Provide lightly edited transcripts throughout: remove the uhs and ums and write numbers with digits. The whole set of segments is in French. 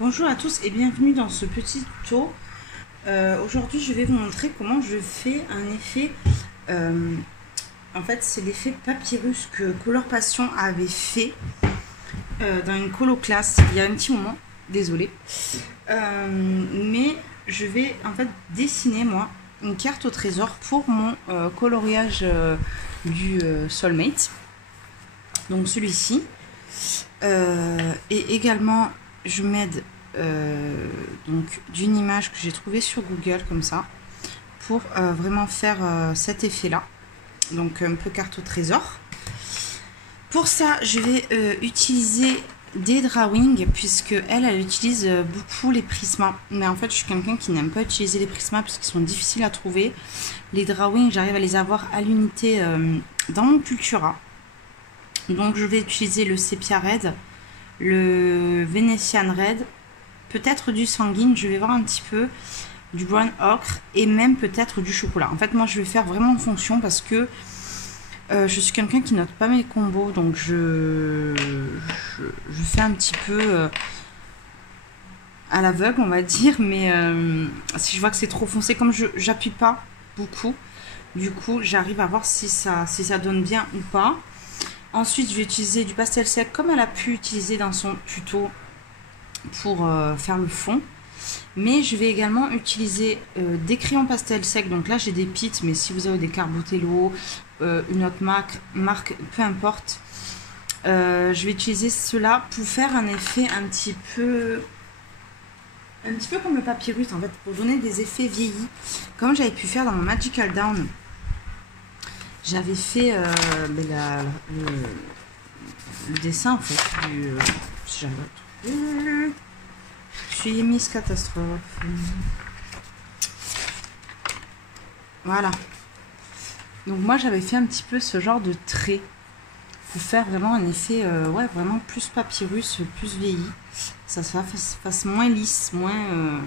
Bonjour à tous et bienvenue dans ce petit tuto. Aujourd'hui je vais vous montrer comment je fais un effet, en fait c'est l'effet papyrus que Color Passion avait fait dans une colo classe il y a un petit moment, désolé. Mais je vais en fait dessiner moi une carte au trésor pour mon coloriage du Soulmate, donc celui-ci. Et également je m'aide donc d'une image que j'ai trouvée sur Google comme ça pour vraiment faire cet effet là, donc un peu carte au trésor. Pour ça je vais utiliser des drawings puisque elle utilise beaucoup les prismas, mais en fait je suis quelqu'un qui n'aime pas utiliser les prismas parce qu'ils sont difficiles à trouver. Les drawings j'arrive à les avoir à l'unité dans mon Cultura. Donc je vais utiliser le Sepia Red, le Venetian Red, peut-être du sanguine, je vais voir un petit peu, du brown ocre et même peut-être du chocolat. En fait moi je vais faire vraiment en fonction parce que je suis quelqu'un qui note pas mes combos, donc je fais un petit peu à l'aveugle on va dire, mais si je vois que c'est trop foncé, comme j'appuie pas beaucoup, du coup j'arrive à voir si ça donne bien ou pas. Ensuite, je vais utiliser du pastel sec comme elle a pu utiliser dans son tuto pour faire le fond. Mais je vais également utiliser des crayons pastel sec. Donc là, j'ai des pits, mais si vous avez des Carbotello, une autre marque, peu importe. Je vais utiliser cela pour faire un effet un petit peu comme le papyrus, en fait, pour donner des effets vieillis, comme j'avais pu faire dans mon Magical Down. J'avais fait le dessin en fait si j'arrive à trouver. Je suis Miss Catastrophe. Voilà. Donc moi j'avais fait un petit peu ce genre de trait pour faire vraiment un effet ouais, vraiment plus papyrus, plus vieilli. Ça se fasse moins lisse, moins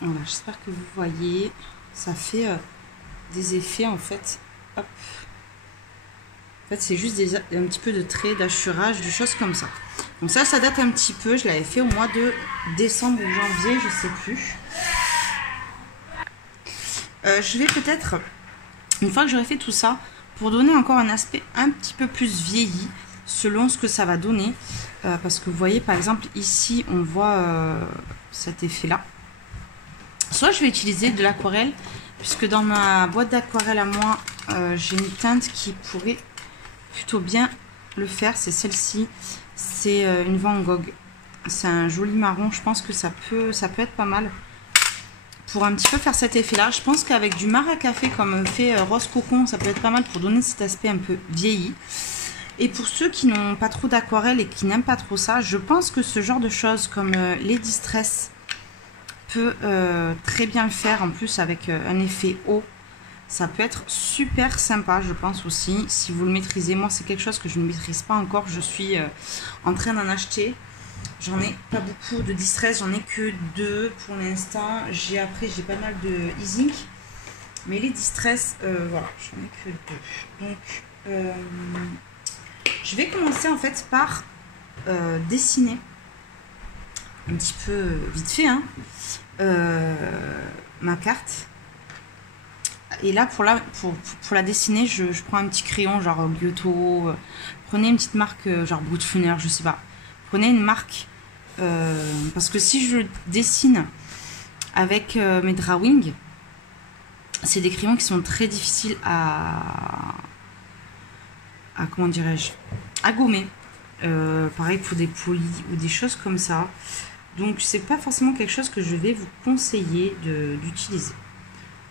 voilà, j'espère que vous voyez. Ça fait des effets en fait. Hop. En fait c'est juste un petit peu de traits, d'assurage, des choses comme ça. Donc ça date un petit peu, je l'avais fait au mois de décembre ou janvier, je sais plus. Je vais peut-être, une fois que j'aurai fait tout ça, pour donner encore un aspect un petit peu plus vieilli selon ce que ça va donner, parce que vous voyez par exemple ici on voit cet effet là. Soit je vais utiliser de l'aquarelle, puisque dans ma boîte d'aquarelle à moi, j'ai une teinte qui pourrait plutôt bien le faire. C'est celle-ci. C'est une Van Gogh. C'est un joli marron. Je pense que ça peut être pas mal pour un petit peu faire cet effet-là. Je pense qu'avec du marc à café, comme fait Rose Cocon, ça peut être pas mal pour donner cet aspect un peu vieilli. Et pour ceux qui n'ont pas trop d'aquarelle et qui n'aiment pas trop ça, je pense que ce genre de choses comme les Distress peut très bien le faire, en plus avec un effet haut, ça peut être super sympa je pense aussi, si vous le maîtrisez. Moi c'est quelque chose que je ne maîtrise pas encore, je suis en train d'en acheter, j'en ai pas beaucoup de Distress, j'en ai que 2 pour l'instant. J'ai pas mal de Easing, mais les Distress voilà, j'en ai que 2. Donc je vais commencer en fait par dessiner un petit peu vite fait hein, ma carte. Et là pour la dessiner, je prends un petit crayon genre Giotto, prenez une petite marque genre Brutfuner, je sais pas, prenez une marque parce que si je dessine avec mes drawings, c'est des crayons qui sont très difficiles à comment dirais-je, à gommer, pareil pour des polis ou des choses comme ça. Donc c'est pas forcément quelque chose que je vais vous conseiller d'utiliser.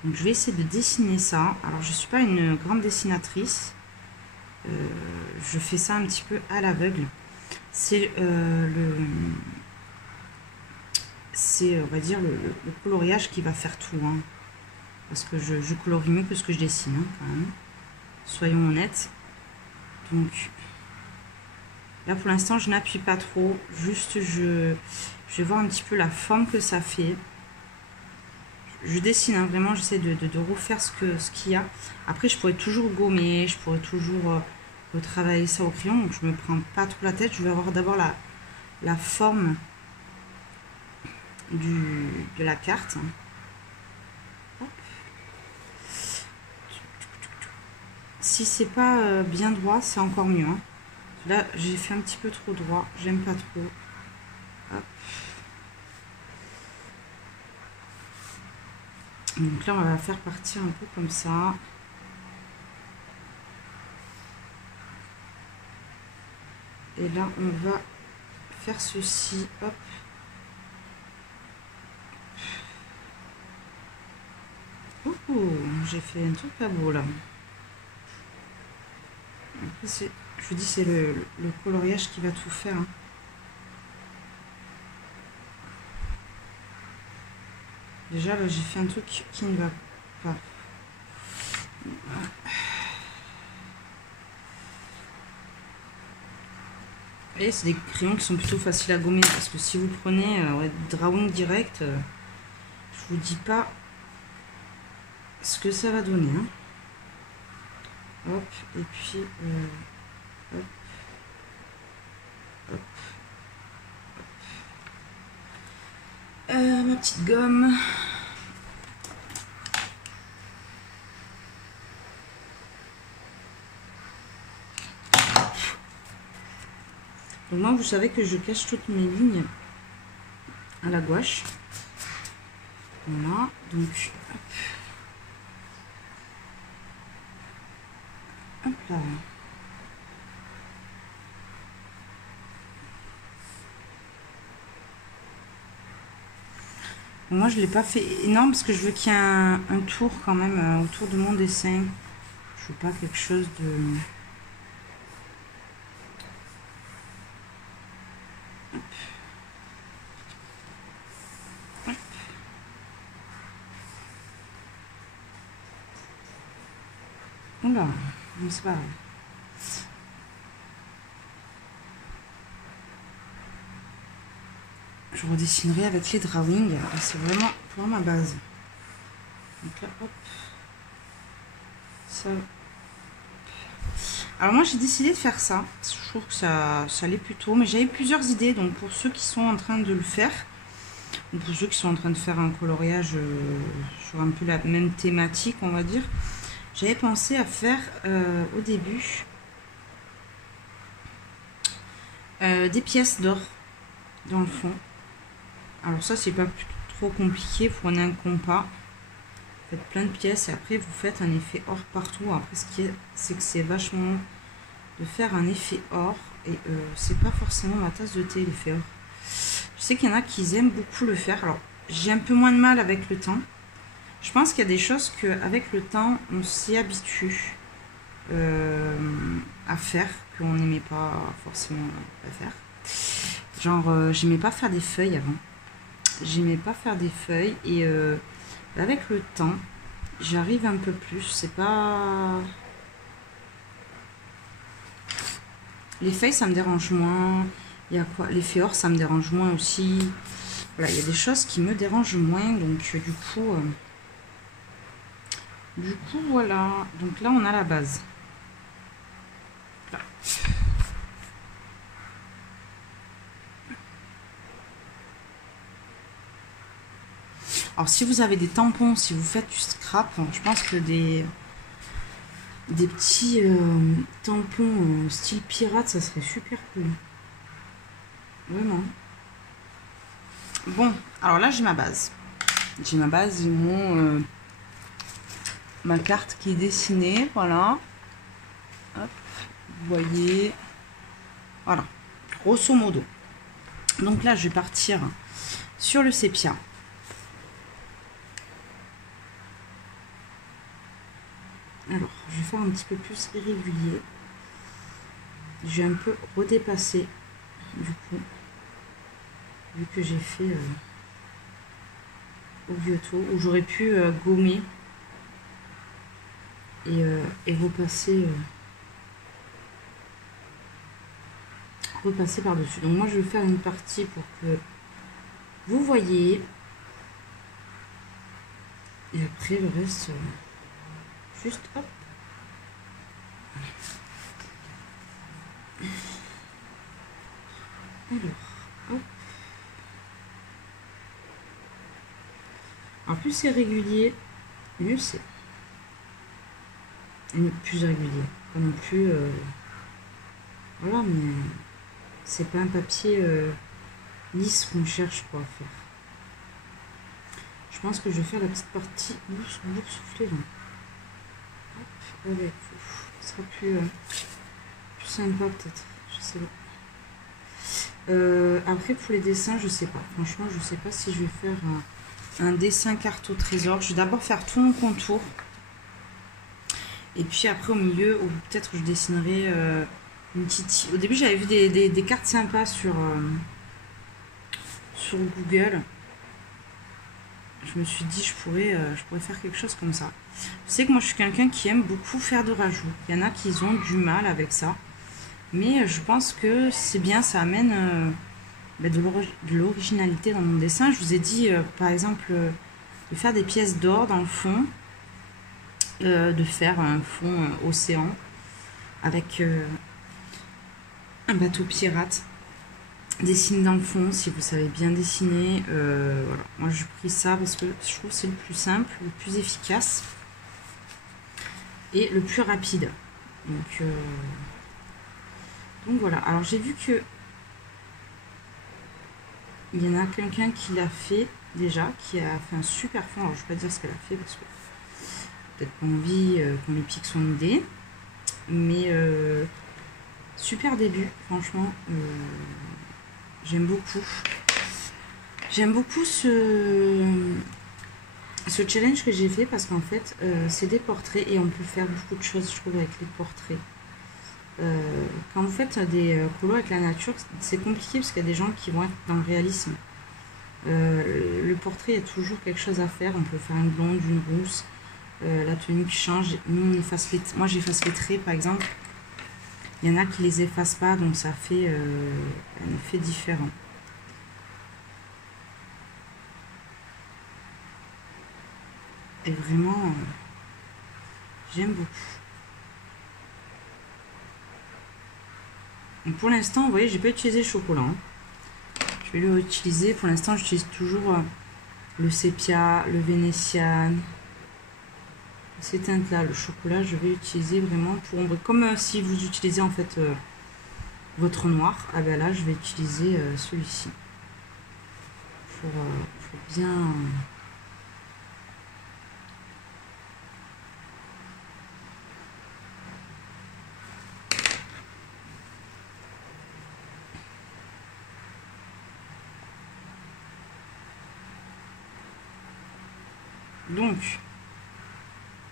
Donc je vais essayer de dessiner ça. Alors je suis pas une grande dessinatrice, je fais ça un petit peu à l'aveugle. C'est on va dire le coloriage qui va faire tout hein. Parce que je colorie mieux que ce que je dessine hein, quand même, soyons honnêtes. Donc là pour l'instant je n'appuie pas trop, juste je vais voir un petit peu la forme que ça fait. Je dessine hein, vraiment, j'essaie de refaire ce qu'il y a. Après je pourrais toujours gommer, je pourrais toujours retravailler ça au crayon, donc je me prends pas trop la tête. Je vais avoir d'abord la forme de la carte. Hop. Si c'est pas bien droit, c'est encore mieux. Hein. Là, j'ai fait un petit peu trop droit. J'aime pas trop. Hop. Donc là, on va la faire partir un peu comme ça. Et là, on va faire ceci. Hop. Ouh, j'ai fait un truc pas beau là. Après, je vous dis, c'est le coloriage qui va tout faire. Hein. Déjà, là, j'ai fait un truc qui ne va pas. Et c'est des crayons qui sont plutôt faciles à gommer. Parce que si vous prenez ouais, drawing direct, je vous dis pas ce que ça va donner. Hein. Hop, et puis... hop, hop, hop. Ma petite gomme. Donc moi, vous savez que je cache toutes mes lignes à la gouache. Voilà, donc hop, hop là. Bon, moi, je ne l'ai pas fait énorme parce que je veux qu'il y ait un tour quand même autour de mon dessin. Je veux pas quelque chose de... Hop. Hop. Oula, c'est pas grave. Je redessinerai avec les drawings. C'est vraiment pour ma base. Donc là, hop. Ça. Alors moi, j'ai décidé de faire ça. Je trouve que ça allait plutôt. Mais j'avais plusieurs idées. Donc pour ceux qui sont en train de le faire, ou pour ceux qui sont en train de faire un coloriage sur un peu la même thématique, on va dire, j'avais pensé à faire au début des pièces d'or dans le fond. Alors ça, c'est pas trop compliqué. Vous prenez un compas, vous faites plein de pièces et après vous faites un effet or partout. Après, ce qui est, c'est que c'est vachement de faire un effet or et c'est pas forcément ma tasse de thé, l'effet or. Je sais qu'il y en a qui aiment beaucoup le faire. Alors, j'ai un peu moins de mal avec le temps. Je pense qu'il y a des choses qu'avec le temps, on s'y habitue à faire, qu'on n'aimait pas forcément à faire. Genre, j'aimais pas faire des feuilles avant. J'aimais pas faire des feuilles et avec le temps, j'arrive un peu plus. C'est pas... Les feuilles, ça me dérange moins. Il y a quoi? L'effet or, ça me dérange moins aussi. Voilà, il y a des choses qui me dérangent moins. Donc, du coup, voilà. Donc là, on a la base. Là. Alors, si vous avez des tampons, si vous faites du scrap, je pense que des petits tampons style pirate, ça serait super cool. Vraiment. Bon, alors là, j'ai ma base. J'ai ma base, j'ai ma carte qui est dessinée, voilà. Hop, vous voyez. Voilà, grosso modo. Donc là, je vais partir sur le sépia. Alors, je vais faire un petit peu plus irrégulier. Je vais un peu redépasser, du coup, vu que j'ai fait au Giotto, où j'aurais pu gommer et repasser, repasser par-dessus. Donc moi, je vais faire une partie pour que vous voyez. Et après, le reste... juste hop. Alors, Hop. Alors plus c'est régulier, mieux c'est. Plus régulier. Pas non plus... voilà, mais c'est pas un papier lisse qu'on cherche quoi à faire. Je pense que je vais faire la petite partie boursouflée là. Hop, avec vous. Ce sera plus sympa peut-être. Je sais pas. Après pour les dessins, je sais pas. Franchement, je sais pas si je vais faire un dessin carte au trésor. Je vais d'abord faire tout mon contour. Et puis après au milieu, ou peut-être je dessinerai une petite... Au début j'avais vu des cartes sympas sur Google. Je me suis dit je pourrais faire quelque chose comme ça. Je sais que moi je suis quelqu'un qui aime beaucoup faire de rajouts. Il y en a qui ont du mal avec ça. Mais je pense que c'est bien, ça amène de l'originalité dans mon dessin. Je vous ai dit par exemple de faire des pièces d'or dans le fond. De faire un fond océan avec un bateau pirate. Dessine dans le fond si vous savez bien dessiner. Voilà. Moi j'ai pris ça parce que je trouve que c'est le plus simple, le plus efficace et le plus rapide. Donc voilà. Alors j'ai vu que il y en a quelqu'un qui l'a fait déjà, qui a fait un super fond. Alors je ne vais pas dire ce qu'elle a fait parce que peut-être pas envie qu'on lui pique son idée. Mais super début, franchement. J'aime beaucoup. J'aime beaucoup ce challenge que j'ai fait parce qu'en fait, c'est des portraits et on peut faire beaucoup de choses, je trouve, avec les portraits. Quand vous faites des colos avec la nature, c'est compliqué parce qu'il y a des gens qui vont être dans le réalisme. Le portrait, il y a toujours quelque chose à faire. On peut faire une blonde, une rousse. La tenue qui change. Nous, on efface les... Moi, j'efface les traits, par exemple. Il y en a qui les effacent pas, donc ça fait un effet différent. Et vraiment, j'aime beaucoup. Donc pour l'instant, vous voyez, j'ai pas utilisé le chocolat. Hein. Je vais le réutiliser. Pour l'instant, j'utilise toujours le sépia, le vénétian. Ces teintes là, le chocolat, je vais utiliser vraiment pour ombre. Comme si vous utilisez en fait votre noir, ah ben là je vais utiliser celui-ci pour bien donc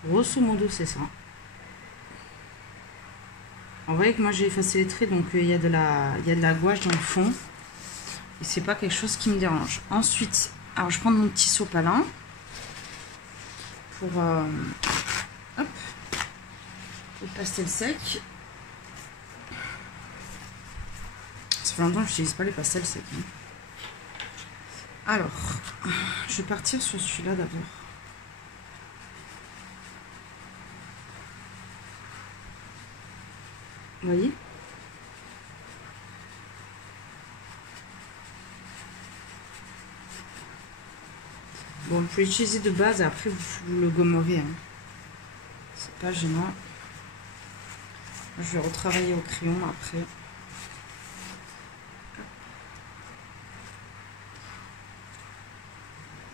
grosso modo c'est ça. On voit que moi j'ai effacé les traits, donc il y a de la gouache dans le fond et c'est pas quelque chose qui me dérange. Ensuite, alors je prends mon petit sopalin pour hop, le pastel sec. Ça fait longtemps que je n'utilise pas les pastels secs. Hein. Alors, je vais partir sur celui-là d'abord. Vous voyez? Bon, vous pouvez l'utiliser de base et après vous le gommerez. Hein. C'est pas gênant. Je vais retravailler au crayon après.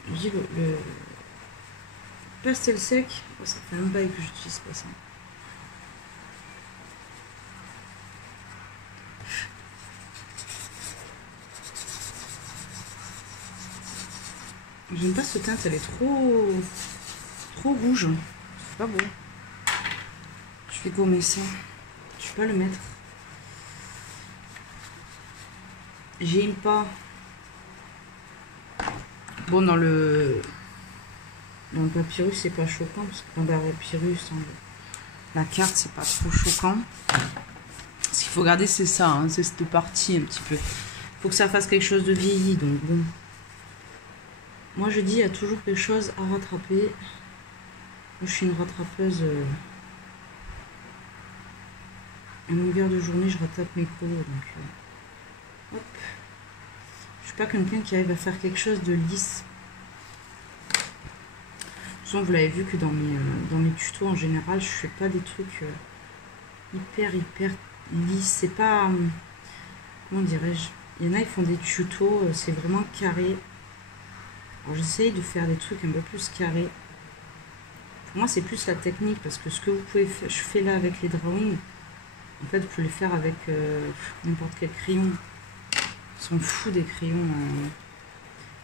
Je dis le pastel sec, oh, ça fait un bail que j'utilise pas ça. J'aime pas cette teinte, elle est trop rouge. C'est pas beau. Je vais gommer ça. Je vais pas le mettre. J'aime pas. Bon, dans le papyrus, c'est pas choquant parce que dans le papyrus, la carte, c'est pas trop choquant. Ce qu'il faut garder, c'est ça, hein, c'est cette partie un petit peu. Faut que ça fasse quelque chose de vieilli, donc bon. Moi, je dis, il y a toujours quelque chose à rattraper. Moi, je suis une rattrapeuse. À longueur de journée, je rattrape mes colos. Donc, hop. suis pas quelqu'un qui arrive à faire quelque chose de lisse. Vous l'avez vu que dans mes tutos en général, je fais pas des trucs hyper lisses. C'est pas, comment dirais-je, il y en a, ils font des tutos, c'est vraiment carré. Alors j'essaye de faire des trucs un peu plus carrés. Pour moi, c'est plus la technique, parce que ce que vous pouvez faire, je fais là avec les drawings, en fait, vous pouvez le faire avec n'importe quel crayon. Ils sont fous des crayons.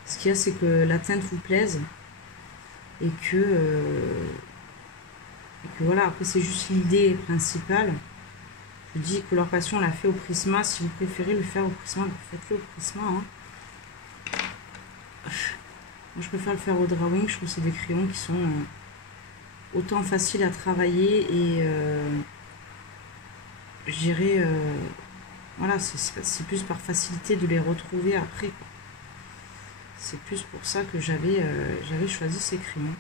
Ce qu'il y a, c'est que la teinte vous plaise. Et que voilà, après c'est juste l'idée principale. Je dis que leur passion on l'a fait au Prisma. Si vous préférez le faire au Prisma, vous faites-le au Prisma. Hein. Moi je préfère le faire au drawing. Je trouve que c'est des crayons qui sont autant faciles à travailler et je dirais voilà, c'est plus par facilité de les retrouver après, quoi. C'est plus pour ça que j'avais choisi ces crayons.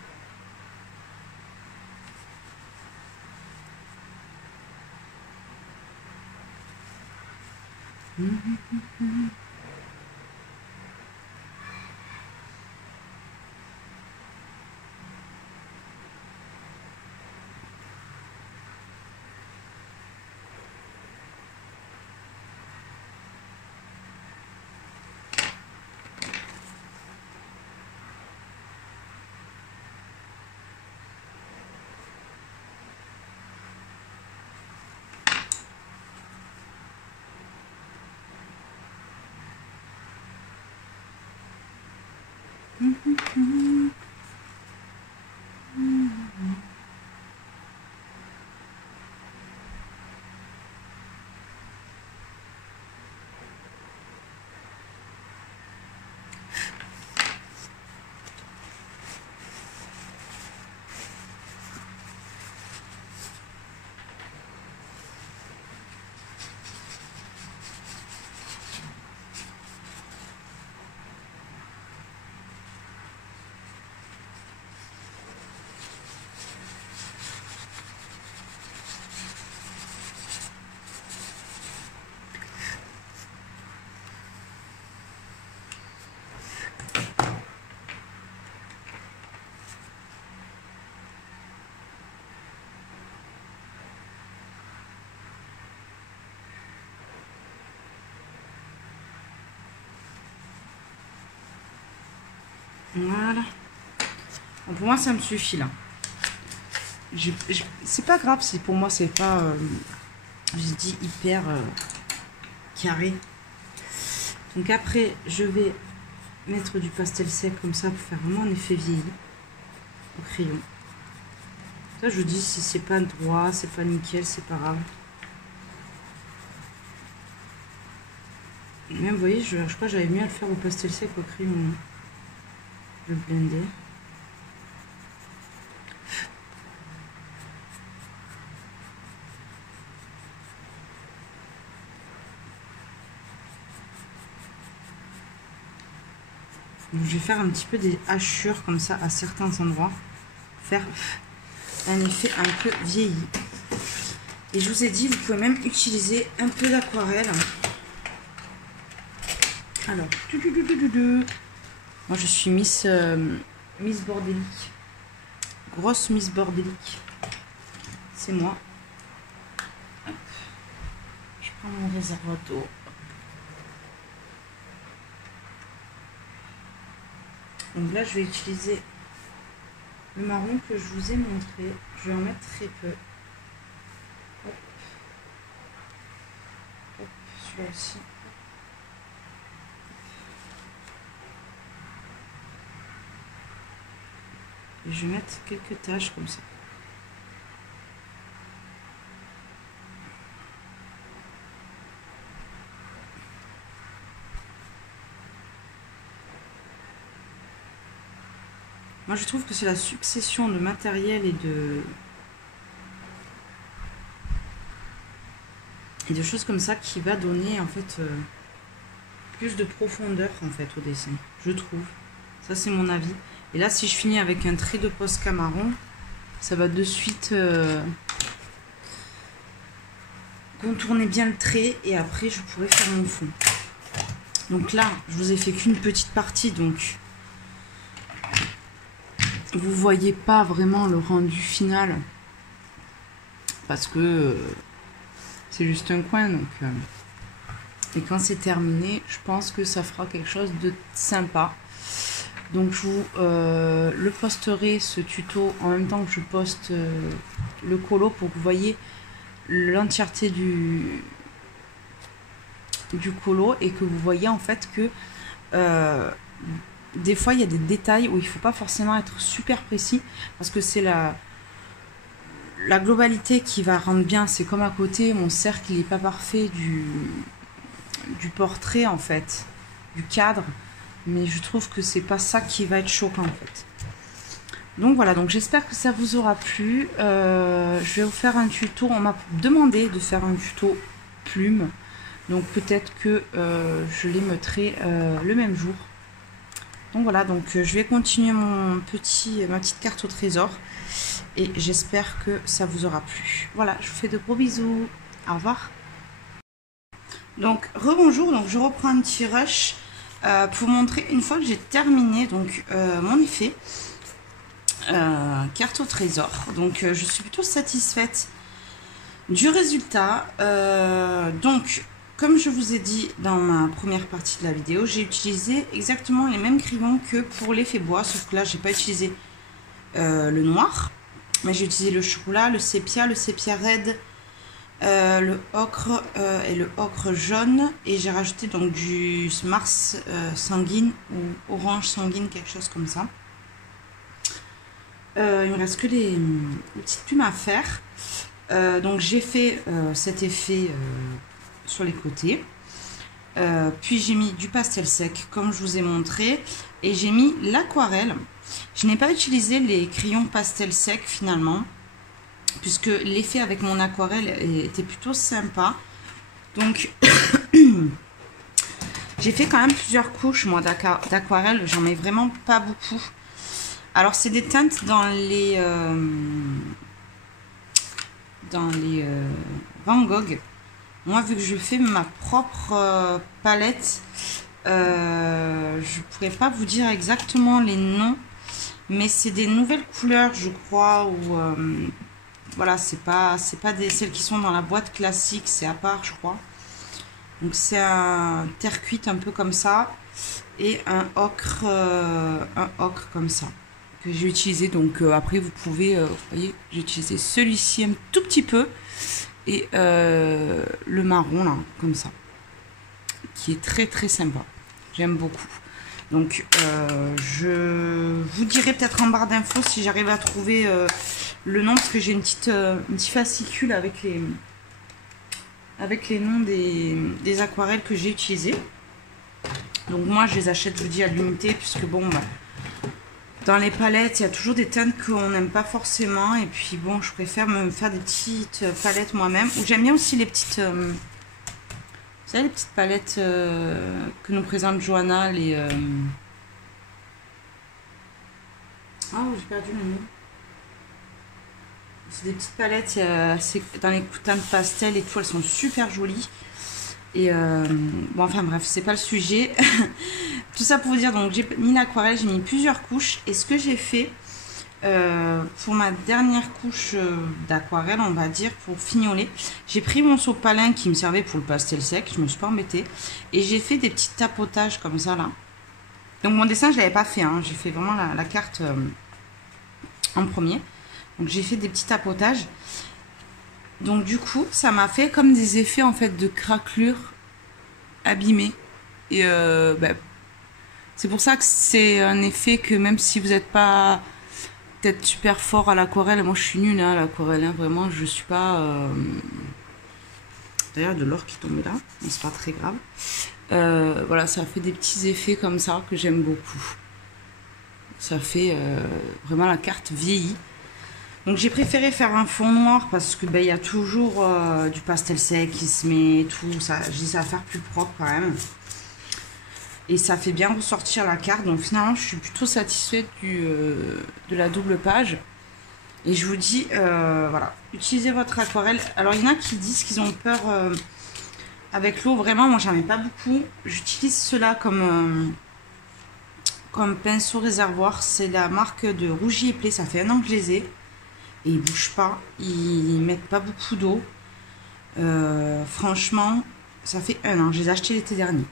Voilà. Bon, pour moi, ça me suffit là. C'est pas grave si pour moi c'est pas, je dis hyper carré. Donc après, je vais mettre du pastel sec comme ça pour faire vraiment un effet vieilli au crayon. Ça, je vous dis, si c'est pas droit, c'est pas nickel, c'est pas grave. Même, vous voyez, je crois que j'avais mieux à le faire au pastel sec au crayon. Le blender. Donc, je vais faire un petit peu des hachures comme ça à certains endroits. Faire un effet un peu vieilli. Et je vous ai dit, vous pouvez même utiliser un peu d'aquarelle. Alors, moi je suis Miss Bordélique. Grosse Miss Bordélique. C'est moi. Hop. Je prends mon réservoir d'eau. Donc là, je vais utiliser le marron que je vous ai montré. Je vais en mettre très peu. Hop. Hop. Celui-là aussi. Et je vais mettre quelques taches comme ça. Moi, je trouve que c'est la succession de matériel et de choses comme ça qui va donner en fait plus de profondeur en fait au dessin, je trouve. Ça, c'est mon avis. Et là, si je finis avec un trait de Posca marron, ça va de suite contourner bien le trait et après, je pourrai faire mon fond. Donc là, je vous ai fait qu'une petite partie, donc vous voyez pas vraiment le rendu final parce que c'est juste un coin. Donc, et quand c'est terminé, je pense que ça fera quelque chose de sympa. Donc je vous le posterai, ce tuto, en même temps que je poste le colo pour que vous voyez l'entièreté du colo et que vous voyez en fait que des fois il y a des détails où il faut pas forcément être super précis parce que c'est la globalité qui va rendre bien. C'est comme à côté, mon cercle il est pas parfait du portrait en fait, du cadre, mais je trouve que c'est pas ça qui va être choquant en fait. Donc voilà, donc j'espère que ça vous aura plu. Je vais vous faire un tuto, on m'a demandé de faire un tuto plume, donc peut-être que je les mettrai le même jour. Donc voilà, donc je vais continuer ma petite carte au trésor et j'espère que ça vous aura plu. Voilà, je vous fais de gros bisous, au revoir. Donc rebonjour, donc je reprends un petit rush pour montrer une fois que j'ai terminé donc mon effet carte au trésor. Donc je suis plutôt satisfaite du résultat. Donc comme je vous ai dit dans ma première partie de la vidéo, j'ai utilisé exactement les mêmes crayons que pour l'effet bois, sauf que là j'ai pas utilisé le noir, mais j'ai utilisé le chocolat, le sépia raide, le ocre et le ocre jaune, et j'ai rajouté donc du Mars sanguine ou orange sanguine, quelque chose comme ça. Il me reste que les petites plumes à faire. Donc j'ai fait cet effet sur les côtés, puis j'ai mis du pastel sec comme je vous ai montré, et j'ai mis l'aquarelle. Je n'ai pas utilisé les crayons pastel sec finalement, puisque l'effet avec mon aquarelle était plutôt sympa. Donc j'ai fait quand même plusieurs couches moi d'aquarelle, j'en ai vraiment pas beaucoup. Alors c'est des teintes dans les Van Gogh. Moi vu que je fais ma propre palette, je pourrais pas vous dire exactement les noms, mais c'est des nouvelles couleurs je crois, ou voilà, c'est pas celles qui sont dans la boîte classique, c'est à part je crois. Donc c'est un terre cuite un peu comme ça, et un ocre comme ça que j'ai utilisé. Donc après vous pouvez, vous voyez, j'ai utilisé celui-ci un tout petit peu, et le marron là comme ça, qui est très très sympa, j'aime beaucoup. Donc je vous dirai peut-être en barre d'infos si j'arrive à trouver le nom, parce que j'ai une petite fascicule avec les noms des aquarelles que j'ai utilisées. Donc moi je les achète, je vous dis, à l'unité, puisque bon bah, dans les palettes il y a toujours des teintes qu'on n'aime pas forcément, et puis bon, je préfère me faire des petites palettes moi-même. Ou j'aime bien aussi les petites vous savez, les petites palettes que nous présente Johanna, les oh, j'ai perdu le nom. C'est des petites palettes dans les teintes pastel et tout, elles sont super jolies. Et bon, enfin bref, c'est pas le sujet. Tout ça pour vous dire, donc j'ai mis l'aquarelle, j'ai mis plusieurs couches, et ce que j'ai fait pour ma dernière couche d'aquarelle, on va dire, pour fignoler, j'ai pris mon sopalin qui me servait pour le pastel sec, je me suis pas embêtée, et j'ai fait des petits tapotages comme ça là. Donc mon dessin je l'avais pas fait, hein, j'ai fait vraiment la carte en premier. Donc j'ai fait des petits tapotages. Donc du coup ça m'a fait comme des effets en fait de craquelure abîmée. Et bah, c'est pour ça que c'est un effet que même si vous n'êtes pas peut-être super fort à l'aquarelle, moi je suis nulle hein, à l'aquarelle, hein, vraiment je suis pas... D'ailleurs de l'or qui tombe là, mais c'est pas très grave. Voilà, ça fait des petits effets comme ça que j'aime beaucoup. Ça fait vraiment la carte vieillie. Donc j'ai préféré faire un fond noir parce que ben, y a toujours du pastel sec qui se met et tout. Ça, je dis ça va faire plus propre quand même. Et ça fait bien ressortir la carte. Donc finalement je suis plutôt satisfaite de la double page. Et je vous dis, voilà, utilisez votre aquarelle. Alors il y en a qui disent qu'ils ont peur avec l'eau. Vraiment, moi, j'en mets pas beaucoup. J'utilise cela comme pinceau réservoir. C'est la marque de Rougy et Play. Ça fait 1 an que je les ai. Et ils bougent pas. Ils mettent pas beaucoup d'eau. Franchement, ça fait 1 an. Je les ai achetés l'été dernier.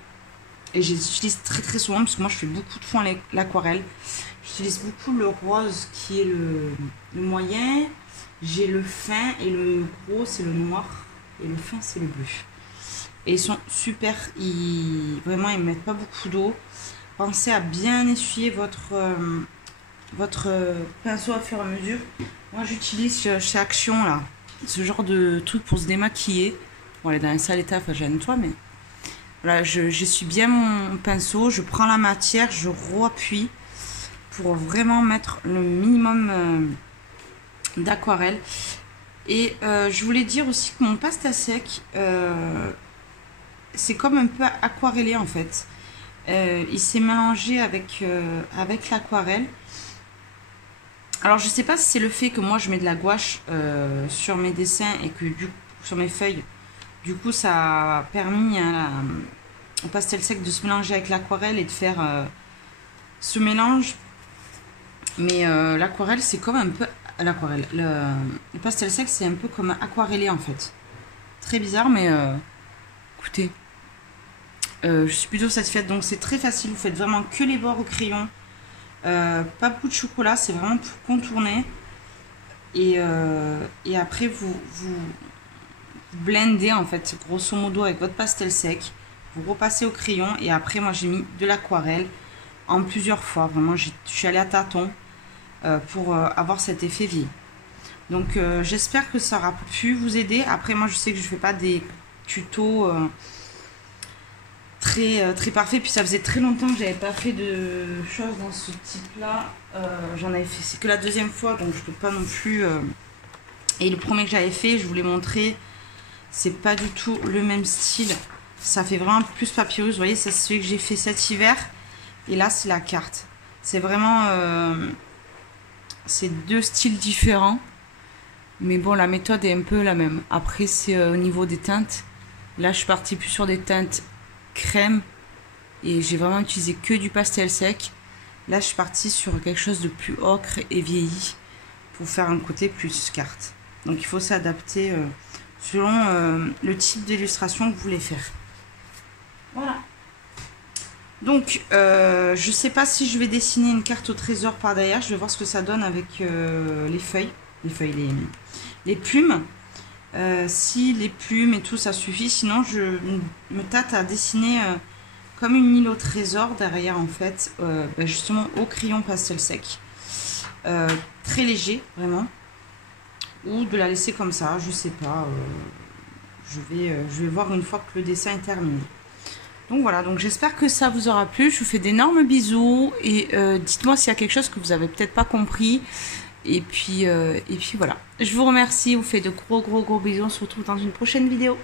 Et je les utilise très très souvent parce que moi je fais beaucoup de fond à l'aquarelle. J'utilise beaucoup le rose qui est le moyen. J'ai le fin et le gros c'est le noir. Et le fin c'est le bleu. Et ils sont super. Vraiment ils ne mettent pas beaucoup d'eau. Pensez à bien essuyer votre pinceau à fur et à mesure. Moi j'utilise chez Action là ce genre de truc pour se démaquiller. Bon, elle est dans un sale état, enfin je la nettoie, mais voilà, j'essuie bien mon pinceau, je prends la matière, je re-appuie pour vraiment mettre le minimum d'aquarelle. Et je voulais dire aussi que mon pastel sec, c'est comme un peu aquarellé en fait. Il s'est mélangé avec l'aquarelle. Alors je sais pas si c'est le fait que moi je mets de la gouache sur mes dessins et que sur mes feuilles, du coup ça a permis au pastel sec de se mélanger avec l'aquarelle et de faire ce mélange. Mais l'aquarelle c'est comme un peu l'aquarelle. Le pastel sec c'est un peu comme aquarellé en fait. Très bizarre mais écoutez, je suis plutôt satisfaite. Donc c'est très facile, vous faites vraiment que les bords au crayon. Pas beaucoup de chocolat, c'est vraiment pour contourner. Et après vous blendez en fait grosso modo avec votre pastel sec. Vous repassez au crayon et après moi j'ai mis de l'aquarelle en plusieurs fois. Vraiment je suis allée à tâtons pour avoir cet effet vie. Donc j'espère que ça aura pu vous aider. Après moi je sais que je fais pas des tutos très parfait, puis ça faisait très longtemps que j'avais pas fait de choses dans ce type là. J'en avais fait, c'est que la 2e fois donc je peux pas non plus et le premier que j'avais fait je vous l'ai montré, c'est pas du tout le même style, ça fait vraiment plus papyrus. Vous voyez, c'est celui que j'ai fait cet hiver et là c'est la carte. C'est vraiment c'est 2 styles différents, mais bon la méthode est un peu la même. Après c'est au niveau des teintes, là je suis partie plus sur des teintes crème et j'ai vraiment utilisé que du pastel sec. Là je suis partie sur quelque chose de plus ocre et vieilli pour faire un côté plus carte. Donc il faut s'adapter selon le type d'illustration que vous voulez faire. Voilà. Donc je sais pas si je vais dessiner une carte au trésor par derrière. Je vais voir ce que ça donne avec les plumes. Si les plumes et tout ça suffit, sinon je me tâte à dessiner comme une île au trésor derrière en fait, justement au crayon pastel sec, très léger vraiment, ou de la laisser comme ça, je sais pas, je vais voir une fois que le dessin est terminé. Donc voilà, donc j'espère que ça vous aura plu, je vous fais d'énormes bisous et dites-moi s'il y a quelque chose que vous avez peut-être pas compris. Et puis voilà. Je vous remercie, je vous fais de gros bisous. On se retrouve dans une prochaine vidéo.